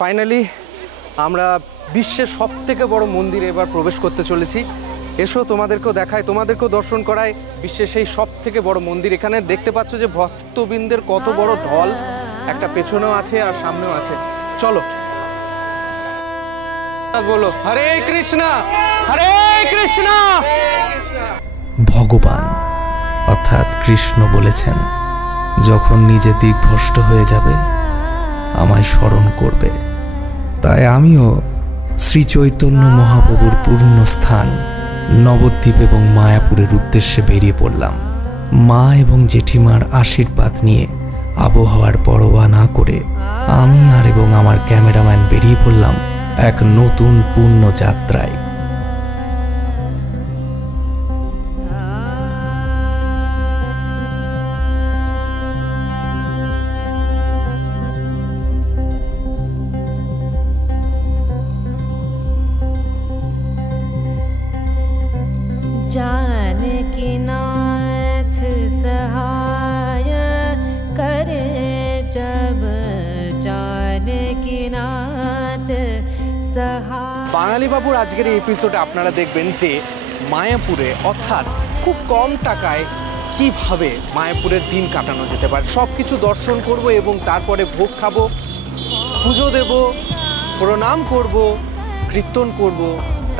Finally আমরা বিশ্বের সবথেকে বড় মন্দিরে এবার প্রবেশ করতে চলেছি। এসো তোমাদেরকেও দেখায়, তোমাদেরকেও দর্শন করায় বিশ্বের সেই সবথেকে বড় মন্দির। এখানে দেখতে পাচ্ছ যে ভক্তবৃন্দের কত বড় ঢল, একটা পেছনেও আছে আর সামনেও আছে। চলো বলো হরে কৃষ্ণা হরে কৃষ্ণা। ভগবান অর্থাৎ কৃষ্ণ বলেছেন, যখন নিজে দিকভ্রষ্ট হয়ে যাবে আমায় স্মরণ করবে। তাই আমিও শ্রী চৈতন্য মহাপ্রভুর পূর্ণ স্থান নবদ্বীপ এবং মায়াপুরের উদ্দেশ্যে বেরিয়ে পড়লাম। মা এবং জেঠিমার আশীর্বাদ নিয়ে আবহাওয়ার পরোয়া না করে আমি এবং আমার ক্যামেরাম্যান বেরিয়ে পড়লাম এক নতুন পূর্ণ যাত্রায়। जानकीनाथ सहाय करे जब जानकीनाथ सहाय। বাঙালি বাবুর আজকের এই এপিসোডে আপনারা দেখবেন যে মায়াপুরে অর্থাৎ খুব কম টাকায় কিভাবে মায়াপুরের দিন কাটানো যেতে পারে সব কিছু দর্শন করব এবং তারপরে ভোগ খাবো, পুজো দেব, প্রণাম করব, কীর্তন করব।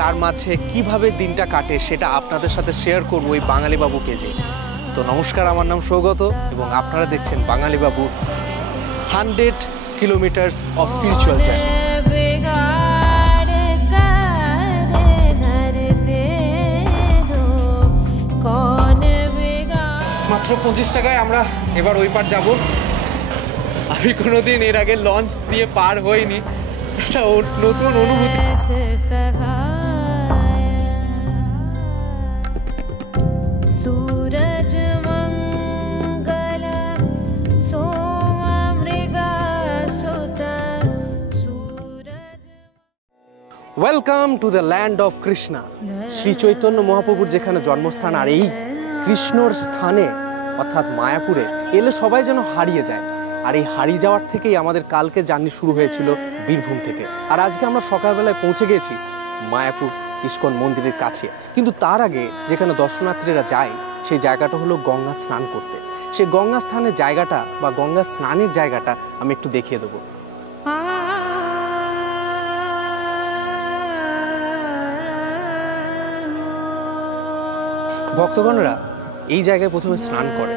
তার মাঝে কিভাবে দিনটা কাটে সেটা আপনাদের সাথে শেয়ার করবো এই বাঙালি বাবু পেজে। তো নমস্কার, আমার নাম সৌগত এবং আপনারা দেখছেন বাঙালি বাবু 100 কিলোমিটার্স অফ স্পিরিচুয়াল জার্নি। মাত্র 25 টাকায় আমরা এবার ওই পার যাব। আমি কোনোদিন এর আগে লঞ্চ দিয়ে পার হইনি, একটা নতুন অনুভূতি। Welcome to the land of Krishna. Shri Chaitanya মহাপ্রভুর যেখানে জন্মস্থান, আর এই কৃষ্ণর স্থানে অর্থাৎ মায়াপুরে এলে সবাই যেন হারিয়ে যায়। আর এই হারিয়ে যাওয়ার থেকেই আমাদের কালকে জার্নি শুরু হয়েছিল বীরভূম থেকে। আর আজকে আমরা সকালবেলায় পৌঁছে গেছি মায়াপুর ইস্কন মন্দিরের কাছে। কিন্তু তার আগে যেখানে দর্শনার্থীরা যায় সেই জায়গাটা হলো গঙ্গা স্নান করতে। সেই গঙ্গা স্নানের জায়গাটা বা গঙ্গা স্নানের জায়গাটা আমি একটু দেখিয়ে দেবো। ভক্তগণরা এই জায়গায় প্রথমে স্নান করে।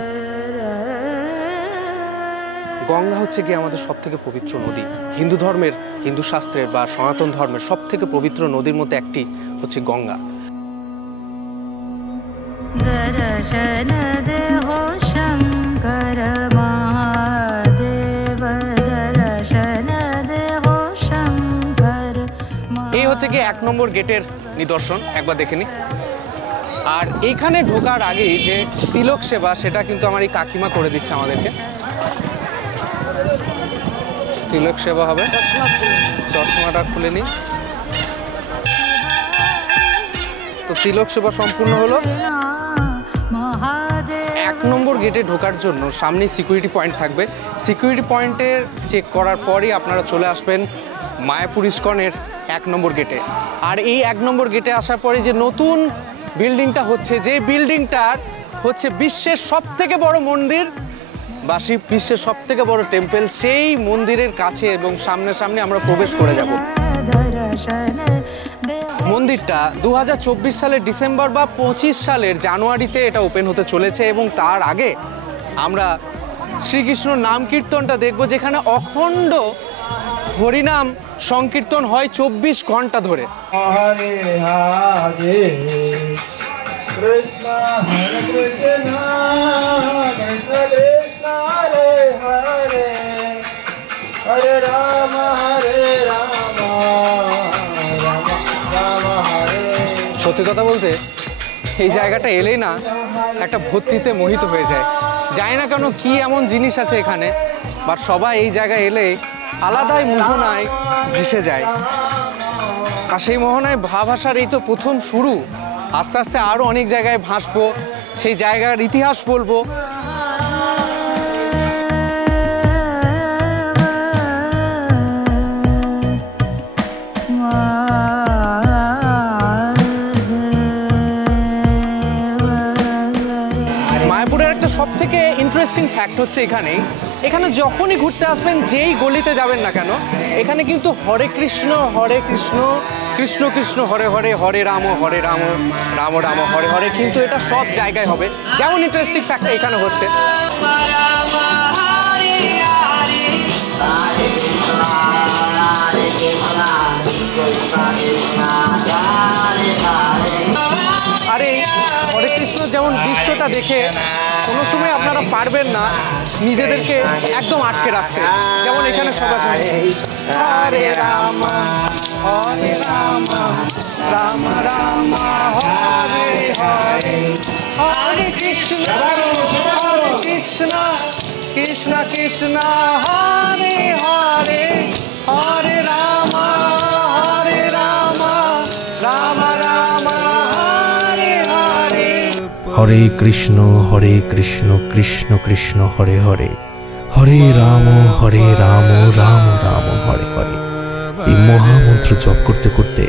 গঙ্গা হচ্ছে গিয়ে আমাদের সব থেকে পবিত্র নদী। হিন্দু ধর্মের, হিন্দু শাস্ত্রের বা সনাতন ধর্মের সব থেকে পবিত্র নদীর মধ্যে একটি হচ্ছে গঙ্গা। এই হচ্ছে গিয়ে 1 নম্বর গেটের নিদর্শন, একবার দেখে নি। আর এইখানে ঢোকার আগেই যে তিলক সেবা সেটা কিন্তু আমার এই কাকিমা করে দিচ্ছে আমাদেরকে। তিলক সেবা হবে, চশমাটা খুলে নি। তো তিলক সেবা সম্পূর্ণ হলো। 1 নম্বর গেটে ঢোকার জন্য সামনে সিকিউরিটি পয়েন্ট থাকবে। সিকিউরিটি পয়েন্টে চেক করার পরই আপনারা চলে আসবেন মায়াপুর ইস্কনের 1 নম্বর গেটে। আর এই 1 নম্বর গেটে আসার পরে যে নতুন বিল্ডিংটা হচ্ছে, যে বিল্ডিংটার হচ্ছে বিশ্বের সবথেকে বড় মন্দির বা বিশ্বের সবথেকে বড় টেম্পল, সেই মন্দিরের কাছে এবং সামনে আমরা প্রবেশ করে যাব। মন্দিরটা 2024 সালের ডিসেম্বর বা 25 সালের জানুয়ারিতে এটা ওপেন হতে চলেছে এবং তার আগে আমরা শ্রীকৃষ্ণ নাম কীর্তনটা দেখব, যেখানে অখণ্ড হরিনাম সংকীর্তন হয় 24 ঘন্টা ধরে। হরে হরে কৃষ্ণ হরে কৃষ্ণ কৃষ্ণ কৃষ্ণ হরে হরে হরে রাম রাম রাম হরে। সত্যি কথা বলতে এই জায়গাটা এলেই না একটা ভক্তিতে মোহিত হয়ে যায়। জানি না কেন কি এমন জিনিস আছে এখানে, বাট সবাই এই জায়গায় এলে আলাদাই মোহনায় ভেসে যায়। আর সেই মোহনায় ভাসার এই তো প্রথম শুরু। আস্তে আস্তে আরও অনেক জায়গায় ভাসবো, সেই জায়গার ইতিহাস বলবো। ফ্যাক্ট হচ্ছে এখানে যখনই ঘুরতে আসবেন, যেই গলিতে যাবেন না কেন, এখানে কিন্তু হরে কৃষ্ণ কৃষ্ণ কৃষ্ণ হরে হরে, হরে রাম রাম রাম হরে হরে, কিন্তু এটা সব জায়গায় হবে। যেমন ইন্টারেস্টিং ফ্যাক্ট এখানে হচ্ছে, আর এই হরে কৃষ্ণ যেমন দৃশ্যটা দেখে কোনো সময় আপনারা পারবেন না নিজেদেরকে একদম আটকে রাখতে। যেমন এখানে সবাই হরে রাম রাম রাম হরে হরে, হরে কৃষ্ণ কৃষ্ণ কৃষ্ণ কৃষ্ণ হরে হরে, হরে রাম রাম রাম হরে হরে। হরে কৃষ্ণ কৃষ্ণ কৃষ্ণ হরে হরে, হরে রাম রাম রাম হরে হরে। এই মহামন্ত্র জপ করতে করতে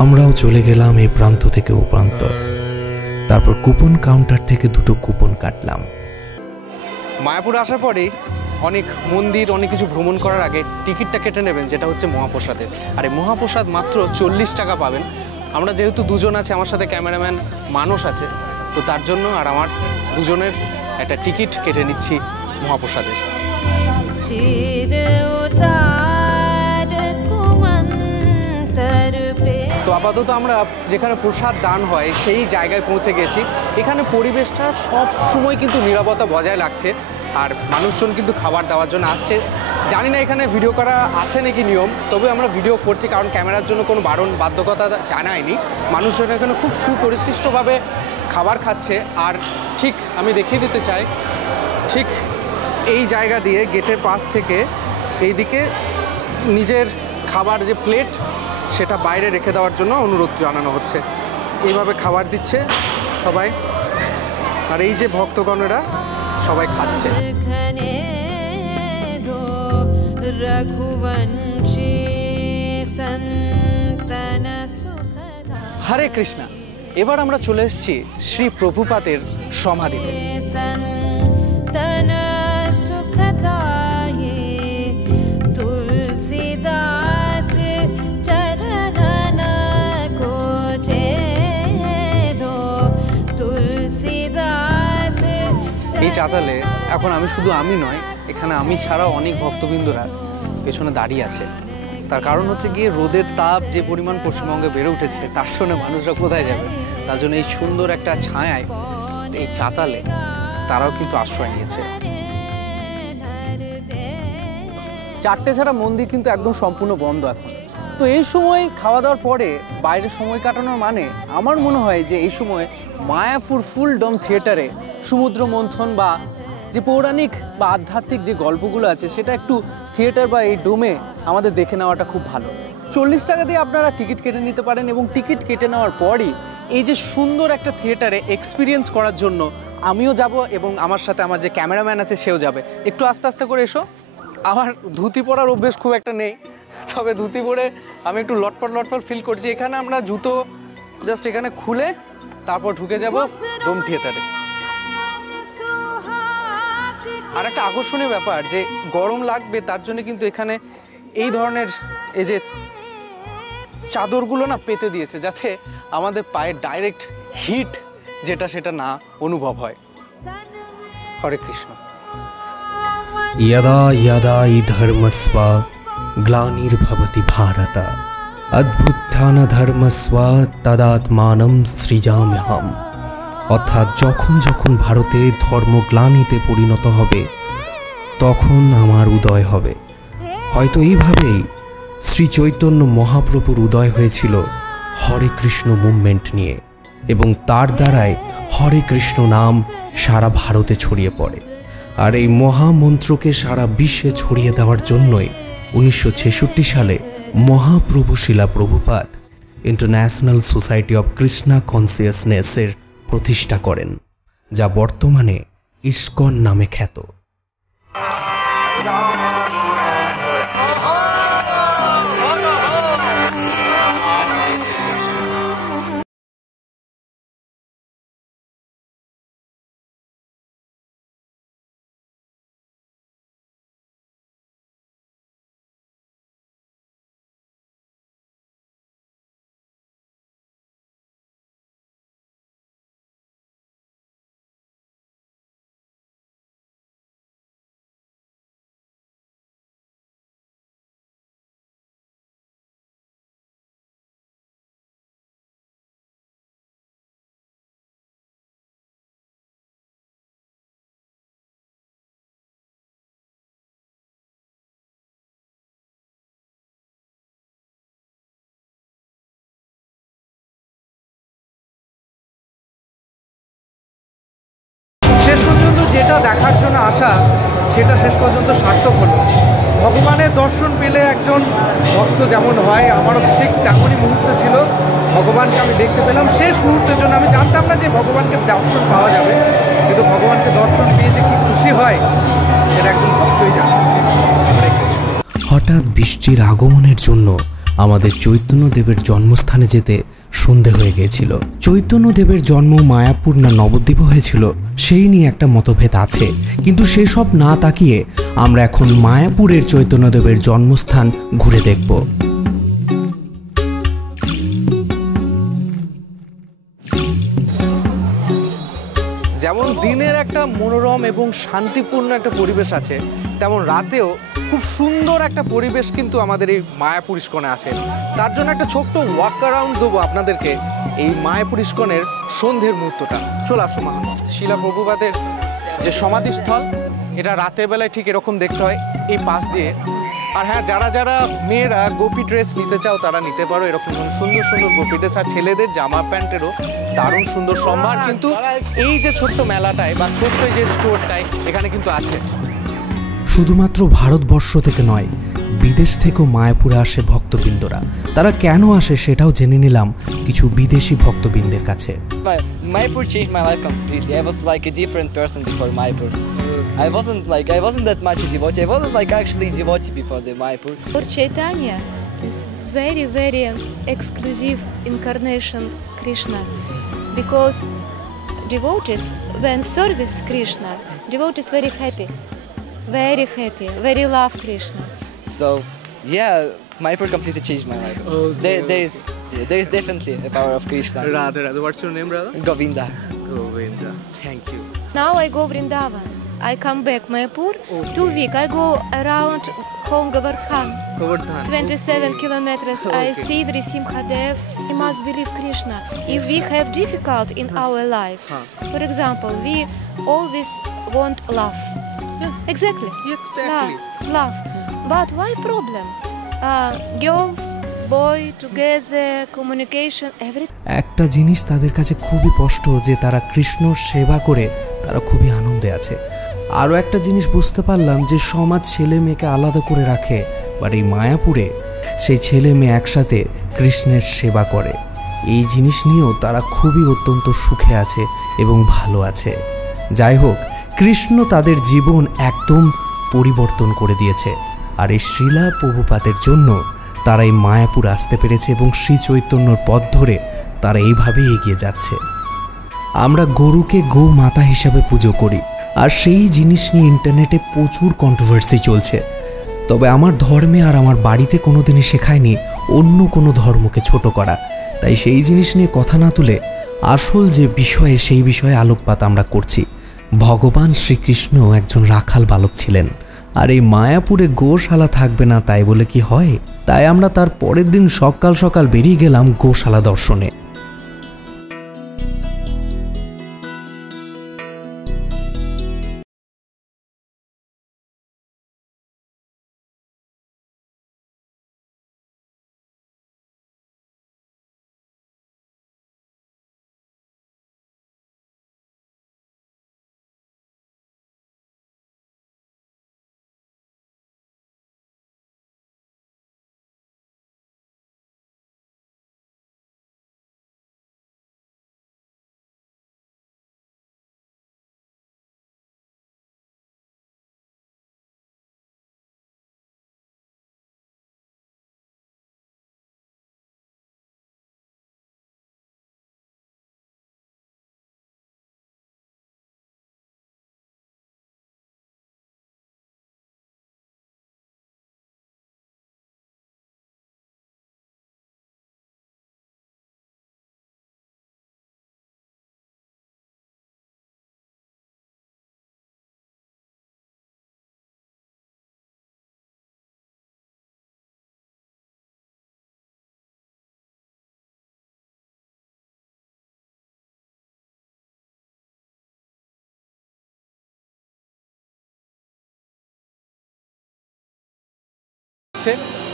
আমরাও চলে গেলাম এই প্রান্ত থেকে ও প্রান্ত। তারপর কুপন কাউন্টার থেকে 2টো কুপন কাটলাম। মায়াপুর আসার পরে অনেক মন্দির, অনেক কিছু ভ্রমণ করার আগে টিকিটটা কেটে নেবেন, যেটা হচ্ছে মহাপ্রসাদের। আর এই মহাপ্রসাদ মাত্র 40 টাকা পাবেন। আমরা যেহেতু দুজন আছে, আমার সাথে ক্যামেরাম্যান মানস আছে, তো তার জন্য আর আমার দুজনের একটা টিকিট কেটে নিচ্ছি মহাপ্রসাদের। তো আপাতত আমরা যেখানে প্রসাদ দান হয় সেই জায়গায় পৌঁছে গেছি। এখানে পরিবেশটা সব সময় কিন্তু নীরবতা বজায় রাখছে, আর মানুষজন কিন্তু খাবার দেওয়ার জন্য আসছে। জানি না এখানে ভিডিও করা আছে নাকি নিয়ম, তবে আমরা ভিডিও করছি কারণ ক্যামেরার জন্য কোনো বাধ্যকতা জানায়নি। মানুষজন এখানে খুব সুপরিশিষ্টভাবে খাবার খাচ্ছে। আর ঠিক আমি দেখিয়ে দিতে চাই, ঠিক এই জায়গা দিয়ে গেটের পাশ থেকে এইদিকে নিজের খাবার যে প্লেট সেটা বাইরে রেখে দেওয়ার জন্য অনুরোধ জানানো হচ্ছে। এইভাবে খাবার দিচ্ছে সবাই, আর এই যে ভক্তগণেরা সবাই খাচ্ছে। হরে কৃষ্ণা। এবার আমরা চলে এসেছি শ্রী প্রভুপাদের সমাধিতে। এই চাতালে এখন আমি নয়, এখানে আমি ছাড়াও অনেক ভক্তবৃন্দরা পেছনে দাঁড়িয়ে আছে। তার কারণ হচ্ছে গিয়ে রোদের তাপ যে পরিমাণ পশ্চিমবঙ্গে বেড়ে উঠেছে, তার সঙ্গে মানুষরা কোথায় যাবে, তার জন্য এই সুন্দর একটা ছায়ায় এই চাতালে তারাও কিন্তু আশ্রয় নিয়েছে। 4টে ছাড়া মন্দির কিন্তু একদম সম্পূর্ণ বন্ধ এখন। তো এই সময় খাওয়া দাওয়ার পরে বাইরে সময় কাটানোর মানে আমার মনে হয় যে এই সময় মায়াপুর ফুল ডম থিয়েটারে সমুদ্র মন্থন বা যে পৌরাণিক বা আধ্যাত্মিক যে গল্পগুলো আছে সেটা একটু থিয়েটার বা এই ডোমে আমাদের দেখে নেওয়াটা খুব ভালো। 40 টাকা দিয়ে আপনারা টিকিট কেটে নিতে পারেন, এবং টিকিট কেটে নেওয়ার পরই এই যে সুন্দর একটা থিয়েটারে এক্সপিরিয়েন্স করার জন্য আমিও যাব, এবং আমার সাথে আমার যে ক্যামেরাম্যান আছে সেও যাবে। একটু আস্তে আস্তে করে এসো। আমার ধুতি পরার অভ্যেস খুব একটা নেই, তবে ধুতি পরে আমি একটু লটপট ফিল করছি। এখানে আমরা জুতো জাস্ট এখানে খুলে তারপর ঢুকে যাব ডোম থিয়েটারে। আর একটা আকর্ষণীয় ব্যাপার যে গরম লাগবে তার জন্য কিন্তু এখানে এই ধরনের এই যে চাদরগুলো না পেতে দিয়েছে, যাতে আমাদের পায়ে ডাইরেক্ট হিট যেটা সেটা না অনুভব হয়। হরে কৃষ্ণ। यदा यदा हि धर्मस्व ग्लानिर्भवति भारत अद्भुत्थान धर्मस्व तदात्मानं सृजाम्यहम्। অর্থাৎ যখন যখন ভারতে ধর্ম গ্লানিতে পরিণত হবে তখন আমার উদয় হবে। হয়তো এইভাবেই শ্রী চৈতন্য মহাপ্রভুর উদয় হয়েছিল হরে কৃষ্ণ মুভমেন্ট নিয়ে, এবং তার দ্বারাই হরে কৃষ্ণ নাম সারা ভারতে ছড়িয়ে পড়ে। আর এই মহামন্ত্রকে সারা বিশ্বে ছড়িয়ে দেওয়ার জন্যই 1966 সালে মহাপ্রভু Srila Prabhupada international society of Krishna কনসিয়াসনেসের প্রতিষ্ঠা করেন, যা বর্তমানে ইসকন নামে খ্যাত। দেখার জন্য আসা সেটা শেষ পর্যন্ত সার্থক হলো। ভগবানের দর্শন পেলে একজন ভক্ত যেমন হয়, আমারও ঠিক তেমনই মুহূর্ত ছিল। ভগবানকে আমি দেখতে পেলাম শেষ মুহূর্তের জন্য। আমি জানতাম না যে ভগবানকে দর্শন পাওয়া যাবে, কিন্তু ভগবানকে দর্শন পেয়ে যে কি খুশি হয় সেটা একজন ভক্তই জানে। হঠাৎ বৃষ্টির আগমনের জন্য আমাদের চৈতন্যদেবের জন্মস্থানে যেতে সন্ধে হয়ে গিয়েছিল। চৈতন্যদেবের জন্ম মায়াপুর না নবদ্বীপ হয়েছিল সেই নিয়ে একটা মতভেদ আছে, কিন্তু সেসব না তাকিয়ে আমরা এখন মায়াপুরের চৈতন্যদেবের জন্মস্থান ঘুরে দেখব। যেমন দিনের একটা মনোরম এবং শান্তিপূর্ণ একটা পরিবেশ আছে, তেমন রাতেও খুব সুন্দর একটা পরিবেশ কিন্তু আমাদের এই মায়াপুর ইস্কনে আছে। তার জন্য একটা ছোট্ট ওয়াক অ্যারাউন্ড দেবো আপনাদেরকে এই মায়াপুর ইস্কনের সন্ধ্যের মুহূর্তটা। চলে আসো মা। শিলা প্রভুপাদের যে সমাধিস্থল, এটা রাতের বেলায় ঠিক এরকম দেখতে হয় এই পাশ দিয়ে। আর হ্যাঁ, যারা যারা মেয়েরা গোপী ড্রেস নিতে চাও তারা নিতে পারো, এরকম সুন্দর সুন্দর গোপী ড্রেস। আর ছেলেদের জামা প্যান্টেরও দারুণ সুন্দর সম্ভার কিন্তু এই যে ছোট্ট মেলাটায় বা ছোট্ট যে স্টোরটায় এখানে কিন্তু আছে। শুধুমাত্র ভারতবর্ষ থেকে নয়, বিদেশ থেকেও মায়াপুরে আসে ভক্তবৃন্দরা। তারা কেন আসে সেটাও জেনে নিলাম কিছু বিদেশি ভক্তবৃন্দের কাছে। Mayapur changed my life completely. I was like a different person before Mayapur. I wasn't that much a devotee. I wasn't like actually a devotee before the Mayapur. Lord Chaitanya is very, very exclusive incarnation Krishna, because devotees, when service Krishna, devotees very happy, very love Krishna. So yeah, Mayapur completely changed my life. There is definitely a power of Krishna. Radha, what's your name, brother? Govinda. Govinda, thank you. Now I go Vrindavan. I come back Mayapur. 2 weeks I go around home Govardhan. Govardhan. 27 kilometers. I Okay. see Nrisimhadev. We must believe Krishna. If we have difficult in our life, for example, we always want love. Exactly. Exactly. Love. But why problem? Girls, boy, together, communication, everything. একটা জিনিস তাদের কাছে খুবই স্পষ্ট যে তারা কৃষ্ণ সেবা করে তারা খুবই আনন্দে আছে। আরও একটা জিনিস বুঝতে পারলাম যে সমাজ ছেলে মেয়েকে আলাদা করে রাখে, বাট এই মায়াপুরে সেই ছেলে মেয়ে একসাথে কৃষ্ণের সেবা করে। এই জিনিস নিয়েও তারা খুবই অত্যন্ত সুখে আছে এবং ভালো আছে। যাই হোক, কৃষ্ণ তাদের জীবন একদম পরিবর্তন করে দিয়েছে। আর এই শ্রীলা প্রভুপাদের জন্য তারা এই মায়াপুর আসতে পেরেছে এবং শ্রী চৈতন্যর পথ ধরে তারা এইভাবেই এগিয়ে যাচ্ছে। আমরা গরুকে গো মাতা হিসাবে পুজো করি, আর সেই জিনিস নিয়ে ইন্টারনেটে প্রচুর কন্ট্রোভার্সি চলছে। তবে আমার ধর্মে আর আমার বাড়িতে কোনোদিনই শেখায়নি অন্য কোনো ধর্মকে ছোট করা। তাই সেই জিনিস নিয়ে কথা না তুলে আসল যে বিষয়ে সেই বিষয়ে আলোকপাত আমরা করছি। ভগবান শ্রীকৃষ্ণ একজন রাখাল বালক ছিলেন, আর এই মায়াপুরে গোশালা থাকবে না তাই বলে কি হয়? তাই আমরা তার পরের দিন সকাল সকাল বেরিয়ে গেলাম গোশালা দর্শনে।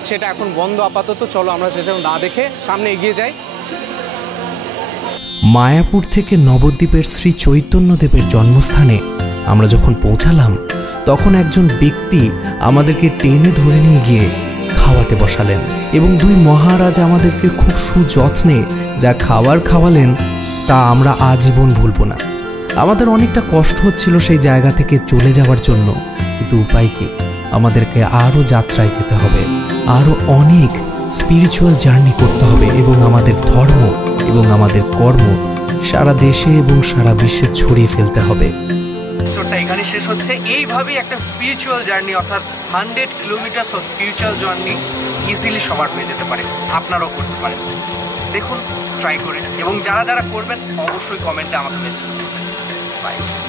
সেটা এখন বন্ধ আপাতত। চলো আমরা সেসব না দেখে সামনে এগিয়ে যাই। মায়াপুর থেকে নবদ্বীপের শ্রী চৈতন্যদেবের জন্মস্থানে আমরা যখন পৌঁছালাম তখন একজন ব্যক্তি আমাদেরকে টেনে ধরে নিয়ে গিয়ে খাওয়াতে বসালেন এবং দুই মহারাজ আমাদেরকে খুব সুযত্নে যা খাবার খাওয়ালেন তা আমরা আজীবন ভুলব না। আমাদের অনেকটা কষ্ট হচ্ছিল সেই জায়গা থেকে চলে যাওয়ার জন্য, কিন্তু উপায় কি, আমাদেরকে আরও যাত্রায় যেতে হবে, আরও অনেক স্পিরিচুয়াল জার্নি করতে হবে এবং আমাদের ধর্ম এবং আমাদের কর্ম সারা দেশে এবং সারা বিশ্বে ছড়িয়ে ফেলতে হবে। এপিসোডটা এখানে শেষ হচ্ছে। এইভাবেই একটা স্পিরিচুয়াল জার্নি অর্থাৎ 100 kilometre of spiritual journey easily সবার হয়ে যেতে পারে, আপনারাও করতে পারেন। দেখুন ট্রাই করে, এবং যারা যারা করবেন অবশ্যই কমেন্টে আমাকে মেনশন করবেন। বাই।